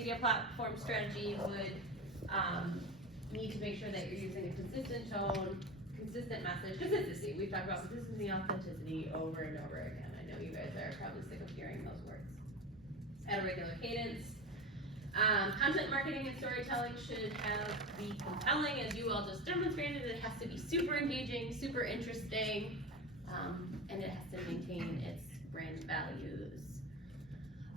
Media platform strategy would need to make sure that you're using a consistent tone, consistent message, consistency. We've talked about consistency, authenticity over and over again. I know you guys are probably sick of hearing those words. At a regular cadence. Content marketing and storytelling should be compelling, as you all just demonstrated. It has to be super engaging, super interesting, and it has to maintain its brand values.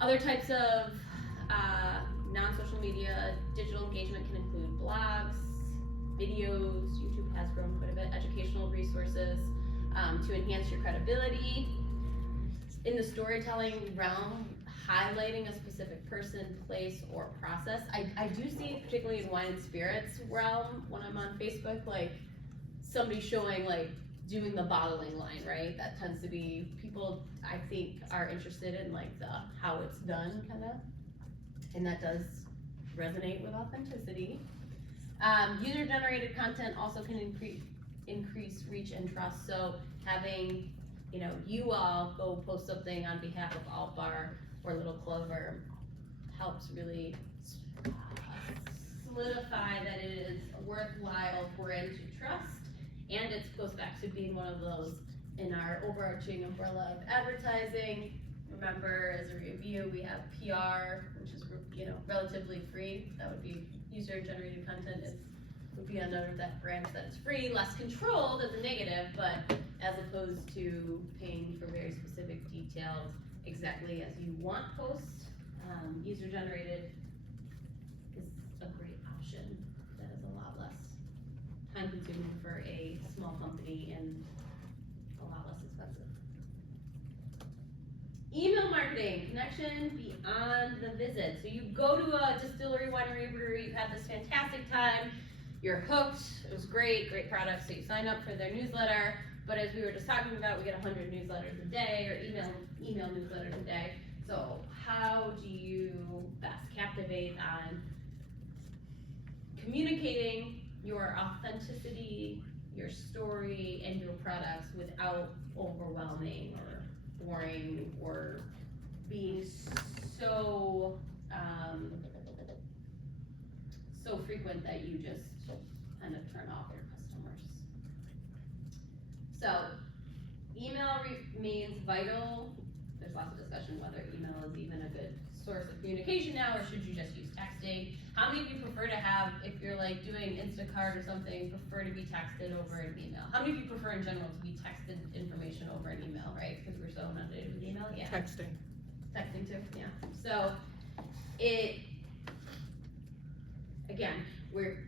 Other types of non-social media digital engagement can include blogs, videos. YouTube has grown quite a bit, educational resources to enhance your credibility. In the storytelling realm, highlighting a specific person, place, or process. I do see, particularly in wine and spirits realm, when I'm on Facebook, like somebody showing like doing the bottling line, right? That tends to be people I think are interested in like the how it's done kind of, and that does resonate with authenticity. User-generated content also can increase reach and trust. So having you all go post something on behalf of Altbar or Little Clover helps really solidify that it is a worthwhile brand to trust, and it goes back to being one of those in our overarching umbrella of advertising. Remember, as a review, we have PR, which is relatively free. That would be user-generated content. It would be under that branch that is free, less controlled as a negative, but as opposed to paying for very specific details, exactly as you want posts. User-generated is a great option. That is a lot less time-consuming for a small company and a lot less expensive. Email marketing, connection beyond the visit. So you go to a distillery, winery, brewery, you have this fantastic time, you're hooked, it was great product, so you sign up for their newsletter. But as we were just talking about, we get 100 newsletters a day or email newsletters a day. So how do you best captivate on communicating your authenticity, your story, and your products without overwhelming or boring or being so frequent that you just kind of turn off your customers? So email remains vital. There's lots of discussion whether email is even a good source of communication now, or should you just use texting? How many of you prefer to have, if you're like doing Instacart or something, prefer to be texted over an email? How many of you prefer in general to be texted information over an email, right? Because we're so inundated with email. Yeah. Texting. Texting too. Yeah. So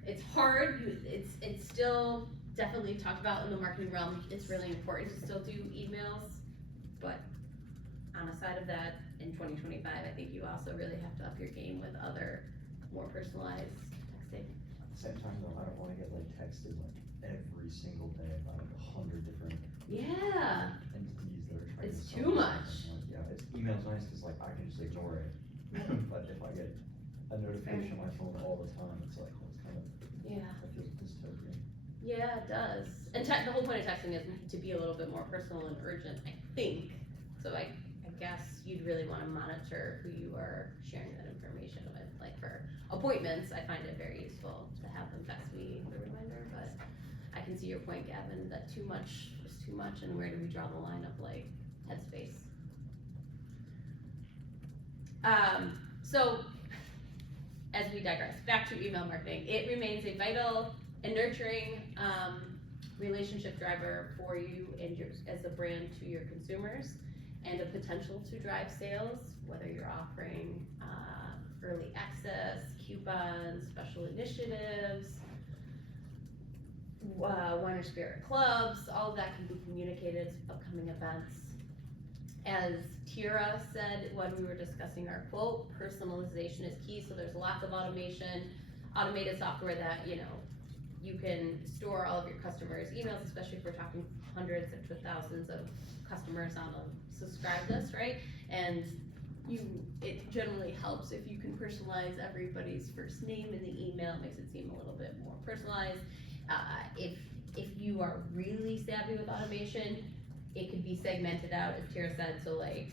it's hard. It's still definitely talked about in the marketing realm. It's really important to still do emails, but on the side of that, in 2025, I think you also really have to up your game with other more personalized texting. At the same time though, I don't wanna get like texted like every single day by like 100 different entities that are trying to It's sell too me much. something. Like, yeah, email's nice because like I can just ignore it. But if I get a notification on my phone all the time, it's like, it's kind of, that feels dystopian. Yeah, it does. And the whole point of texting is to be a little bit more personal and urgent, I think. So I guess you'd really want to monitor who you are sharing that information with. Like for appointments, I find it very useful to have them text me the reminder, but I can see your point, Gavin, that too much is too much, and where do we draw the line of like headspace? So as we digress, back to email marketing, it remains a vital and nurturing relationship driver for you and as a brand to your consumers, and a potential to drive sales, whether you're offering early access, coupons, special initiatives, wine or spirit clubs. All of that can be communicated, upcoming events. As Tira said when we were discussing our quote, personalization is key. So there's lots of automated software that you can store all of your customers' emails, especially if we're talking hundreds to thousands of customers on a subscribe list, right? And it generally helps if you can personalize everybody's first name in the email. It makes it seem a little bit more personalized. If you are really savvy with automation, it could be segmented out, as Tara said. So like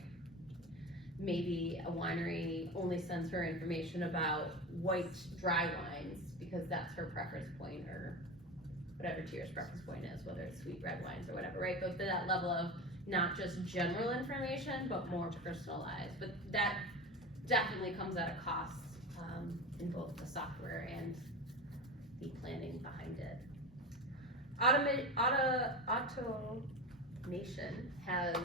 maybe a winery only sends her information about white dry wines because that's her preference point, or whatever Tira's preference point is, whether it's sweet red wines or whatever, right? But to that level of not just general information, but more personalized. But that definitely comes at a cost, in both the software and the planning behind it. Automation has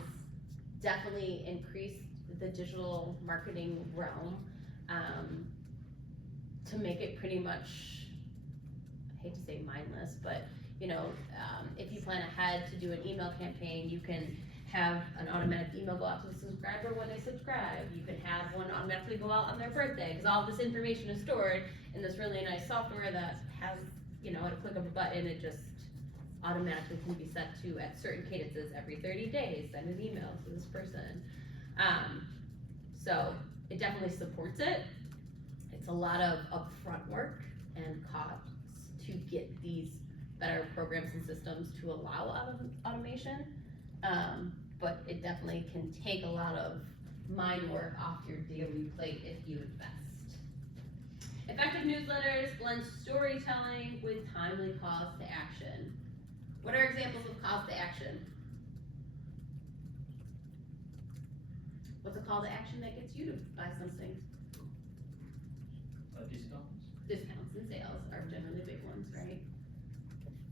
definitely increased the digital marketing realm, to make it pretty much, I hate to say mindless, but if you plan ahead to do an email campaign, you can have an automatic email go out to the subscriber when they subscribe. You can have one automatically go out on their birthday, because all this information is stored in this really nice software that has, at a click of a button, it just automatically can be set to at certain cadences every 30 days, send an email to this person. So it definitely supports it. It's a lot of upfront work and costs to get these better programs and systems to allow automation. But it definitely can take a lot of mind work off your daily plate if you invest. Effective newsletters blend storytelling with timely calls to action. What are examples of calls to action? What's a call to action that gets you to buy something? Discounts. Discounts and sales are generally big ones, right?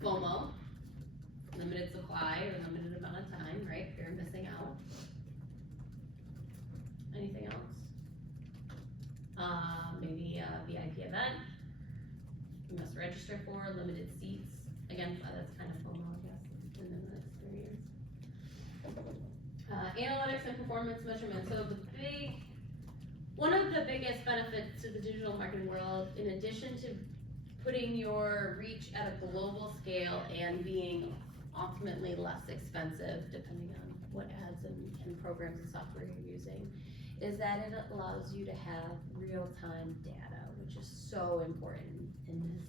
FOMO, limited supply or limited amount of time, right? Fear of missing out. Anything else? Maybe a VIP event you must register for, limited seats. Again, that's kind of FOMO, I guess, in the experience. Analytics and performance measurement. So one of the biggest benefits to the digital marketing world, in addition to putting your reach at a global scale and being ultimately less expensive, depending on what ads and programs and software you're using, is that it allows you to have real-time data, which is so important in this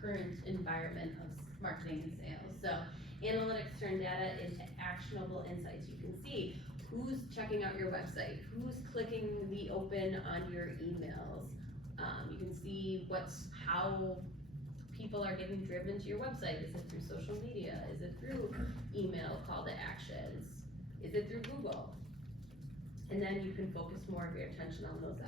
current environment of marketing and sales. So analytics turn data into actionable insights. You can see who's checking out your website, who's clicking the open on your emails. You can see how people are getting driven to your website. Is it through social media? Is it through email call to actions? Is it through Google? And then you can focus more of your attention on those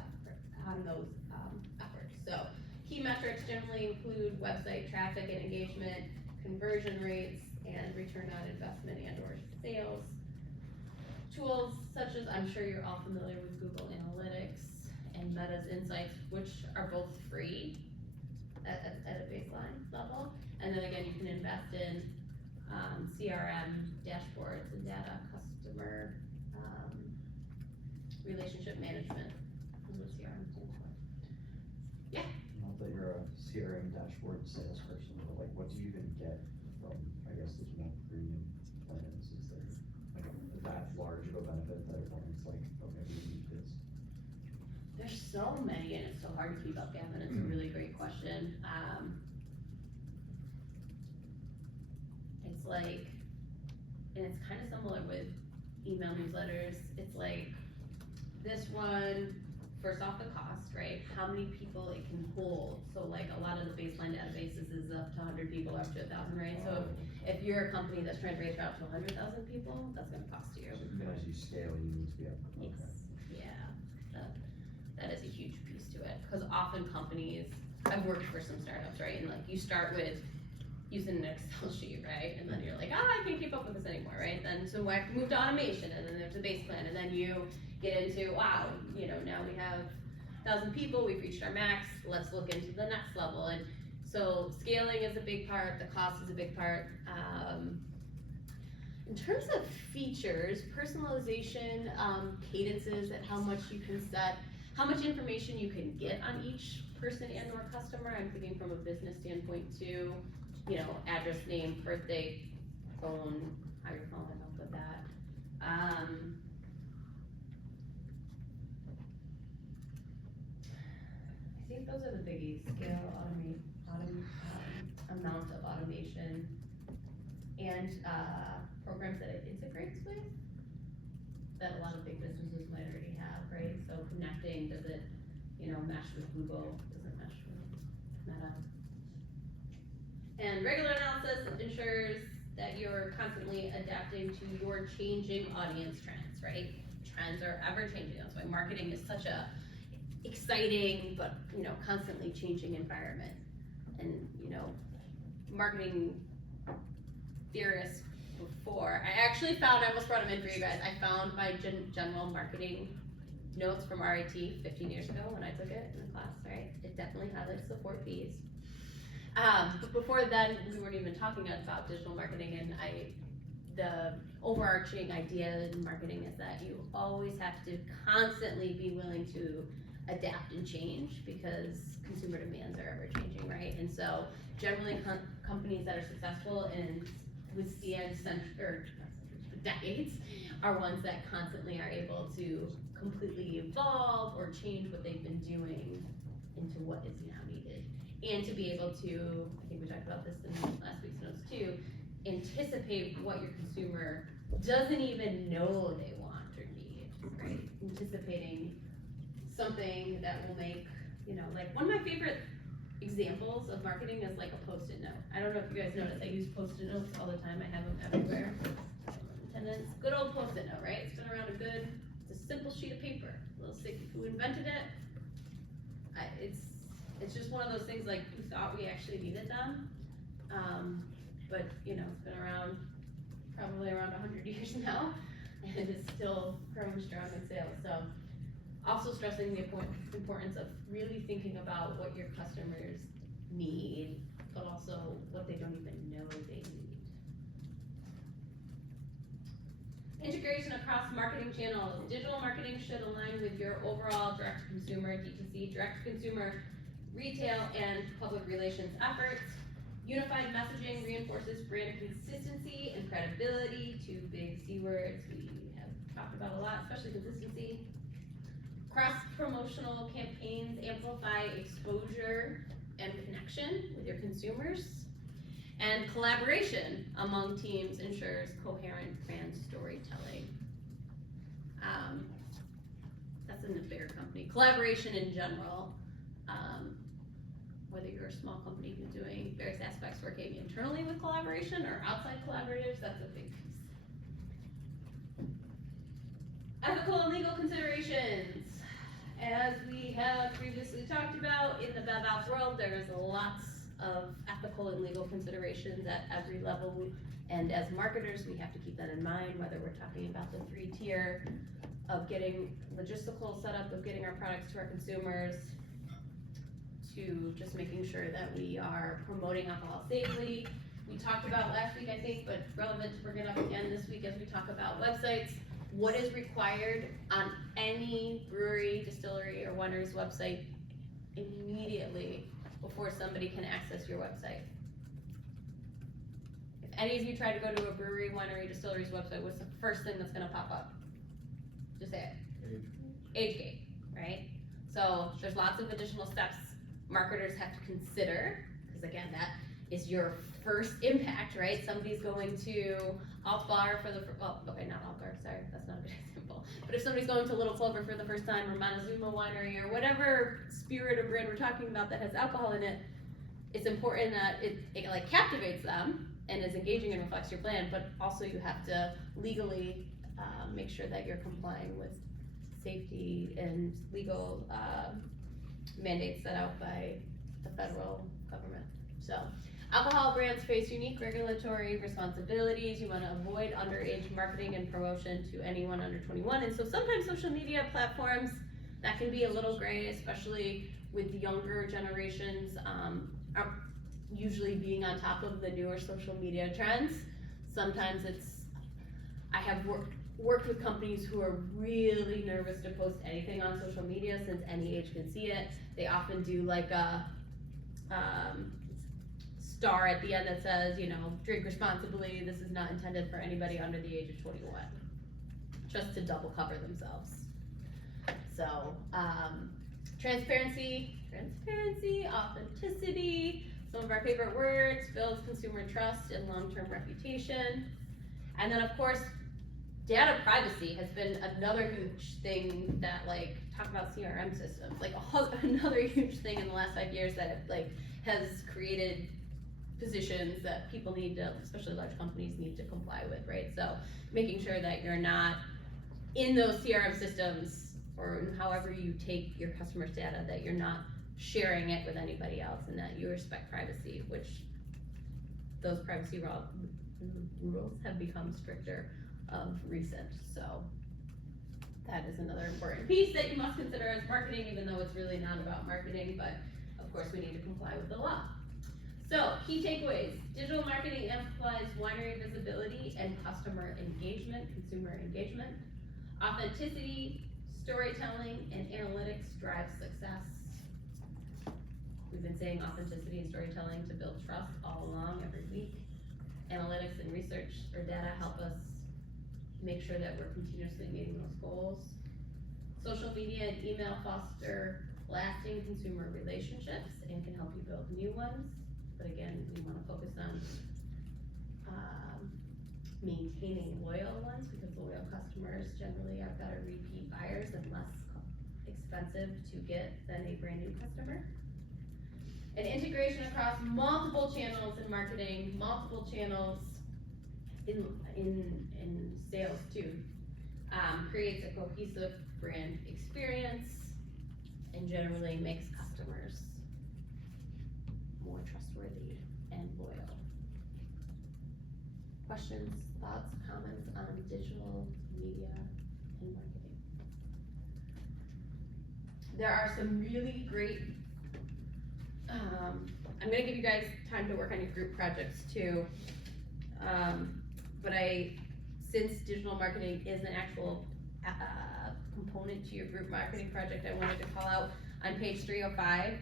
efforts. So key metrics generally include website traffic and engagement, conversion rates, and return on investment and or sales. Tools such as, I'm sure you're all familiar with Google Analytics and Meta's Insights, which are both free at a baseline level. And then again, you can invest in CRM dashboards and data, customer relationship management is what CRM stands for. Yeah. Not that you're a CRM dashboard salesperson, but like, what do you even get from, I guess, those more premium plans? Is there like that large of a benefit that everyone's like, okay, we need this? There's so many, and it's so hard to keep up, Gavin. It's a really great question. It's like, and it's kind of similar with email newsletters. It's like, this one, first off the cost, right? How many people it can hold. So like a lot of the baseline databases is up to 100 people, up to 1,000, right? So if you're a company that's trying to reach out to 100,000 people, that's gonna cost you. So even as you scale, you need to be able to. Yes, yeah, that is a huge piece to it. Because often companies, I've worked for some startups, right? And like you start with using an Excel sheet, right? And then you're like, I can't keep up with this anymore, right? Then so I move to automation, and then there's a base plan, and then you get into, wow, now we have 1,000 people, we've reached our max, let's look into the next level. And so scaling is a big part, the cost is a big part. In terms of features, personalization, cadences, and how much you can set, how much information you can get on each person and or customer. I'm thinking from a business standpoint too, address, name, birthday, phone, how you're following up with that. I think those are the biggies: scale, amount of automation, and programs that it integrates with. that a lot of big businesses might already have, right? So connecting, does it, mesh with Google, does it mesh with Meta? And regular analysis ensures that you're constantly adapting to your changing audience trends, right? Trends are ever changing, that's why marketing is such a exciting, but, constantly changing environment. And, marketing theorists before, I almost brought them in for you guys, I found my general marketing notes from RIT 15 years ago when I took it in the class, right? It definitely highlights the 4 Ps. But before then, we weren't even talking about digital marketing, and the overarching idea in marketing is that you always have to constantly be willing to adapt and change because consumer demands are ever changing, right? And so generally companies that are successful and withstand decades are ones that constantly are able to completely evolve or change what they've been doing into what is now needed. And to be able to, I think we talked about this in last week's notes too, anticipate what your consumer doesn't even know they want or need, right? Anticipating something that will make, like one of my favorite examples of marketing is like a Post-it note. I don't know if you guys notice, I use Post-it notes all the time, I have them everywhere. Attendance, good old Post-it note, right? It's been around it's a simple sheet of paper, a little sticky. Who invented it? It's just one of those things like who thought we actually needed them, but it's been around probably around 100 years now, and it's still growing strong in sales. So also stressing the importance of really thinking about what your customers need, but also what they don't even know they need. Integration across marketing channels. Digital marketing should align with your overall direct-to-consumer, DTC, direct-to-consumer, retail, and public relations efforts. Unified messaging reinforces brand consistency and credibility, 2 big C words we have talked about a lot, especially consistency. Cross-promotional campaigns amplify exposure and connection with your consumers. And collaboration among teams ensures coherent brand storytelling. That's in a bigger company. Collaboration in general, whether you're a small company who's doing various aspects working internally with collaboration or outside collaborators, that's a big piece. Ethical and legal considerations. As we have previously talked about, in the BevOps world, there's lots of ethical and legal considerations at every level, and as marketers, we have to keep that in mind, whether we're talking about the 3-tier of getting logistical setup, of getting our products to our consumers, to just making sure that we are promoting alcohol safely. We talked about last week, I think, but relevant to bring it up again this week as we talk about websites. What is required on any brewery, distillery, or winery's website immediately before somebody can access your website? If any of you try to go to a brewery, winery, distillery's website, what's the first thing that's gonna pop up? Just say it. Age gate, right? So there's lots of additional steps marketers have to consider, because again, that is your first impact, right? Somebody's going to Alt Bar for the, well, okay, not Alt Bar, sorry, that's not a good example. But if somebody's going to Little Clover for the first time, or Montezuma Winery, or whatever spirit or brand we're talking about that has alcohol in it, it's important that it like captivates them and is engaging and reflects your brand, but also you have to legally make sure that you're complying with safety and legal mandates set out by the federal government. So, alcohol brands face unique regulatory responsibilities. You want to avoid underage marketing and promotion to anyone under 21. And so sometimes social media platforms, that can be a little gray, especially with the younger generations, are usually being on top of the newer social media trends. Sometimes I have worked with companies who are really nervous to post anything on social media since any age can see it. They often do like a star at the end that says, drink responsibly, this is not intended for anybody under the age of 21, just to double cover themselves. So, transparency, authenticity, some of our favorite words, builds consumer trust and long-term reputation. And then of course, data privacy has been another huge thing that, like, talk about CRM systems, like another huge thing in the last 5 years that like has created positions that people need to, especially large companies, need to comply with, right? So making sure that you're not in those CRM systems or however you take your customers' data, that you're not sharing it with anybody else and that you respect privacy, which those privacy rules have become stricter of recent, so that is another important piece that you must consider as marketing, even though it's really not about marketing, but of course we need to comply with the law. So, key takeaways: digital marketing amplifies winery visibility and customer engagement, consumer engagement. Authenticity, storytelling, and analytics drive success. We've been saying authenticity and storytelling to build trust all along, every week. Analytics and research or data help us make sure that we're continuously meeting those goals. Social media and email foster lasting consumer relationships and can help you build new ones. But again, we wanna focus on maintaining loyal ones, because loyal customers generally are better repeat buyers and less expensive to get than a brand new customer. And integration across multiple channels in marketing, multiple channels in sales too, creates a cohesive brand experience and generally makes customers more trustworthy and loyal. Questions, thoughts, comments on digital media and marketing? There are some really great, I'm gonna give you guys time to work on your group projects too. But since digital marketing is an actual component to your group marketing project, I wanted to call out on page 305,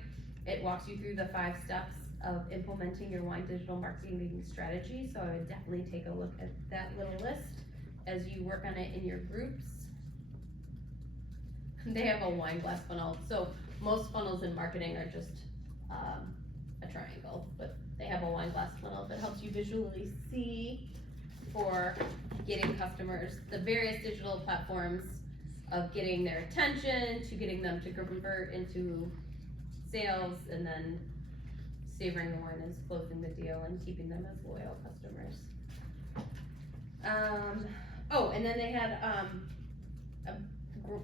it walks you through the 5 steps of implementing your wine digital marketing strategy. So I would definitely take a look at that little list as you work on it in your groups. They have a wine glass funnel. So most funnels in marketing are just a triangle, but they have a wine glass funnel that helps you visually see for getting customers, the various digital platforms of getting their attention, to getting them to convert into sales, and then savoring the wine as closing the deal and keeping them as loyal customers. And then they had a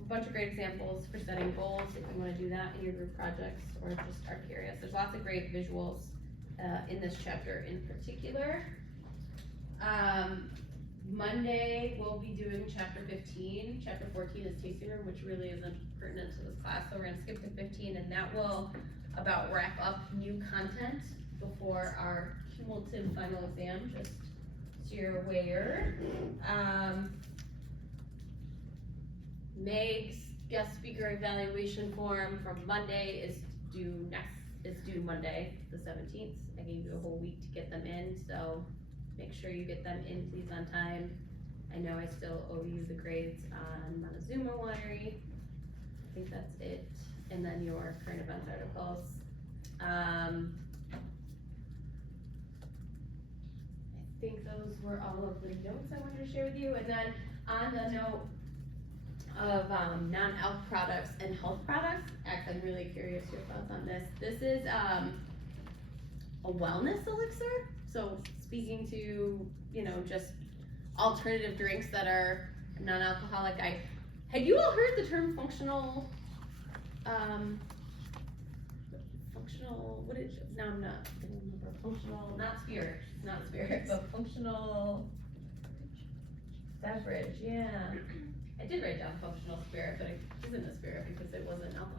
bunch of great examples for setting goals if you want to do that in your group projects or just are curious. There's lots of great visuals in this chapter in particular. Monday we'll be doing chapter 15. Chapter 14 is tasting room, which really isn't pertinent to this class, so we're gonna skip to 15, and that will about wrap up new content before our cumulative final exam, just so you're aware. Meg's guest speaker evaluation form from Monday is due Monday, the 17th. I gave you a whole week to get them in, so make sure you get them in, please, on time. I know I still owe you the grades on Montezuma Winery. I think that's it. And then your current events articles. I think those were all of the notes I wanted to share with you. And then on the note of non-alc products and health products, actually I'm really curious your thoughts on this. This is a wellness elixir. So speaking to, just alternative drinks that are non-alcoholic, had you all heard the term functional, what is it? No, I'm not, I don't remember. Functional, not spirit, but functional beverage, yeah. I did write down functional spirit, but it isn't a spirit because it wasn't alcohol.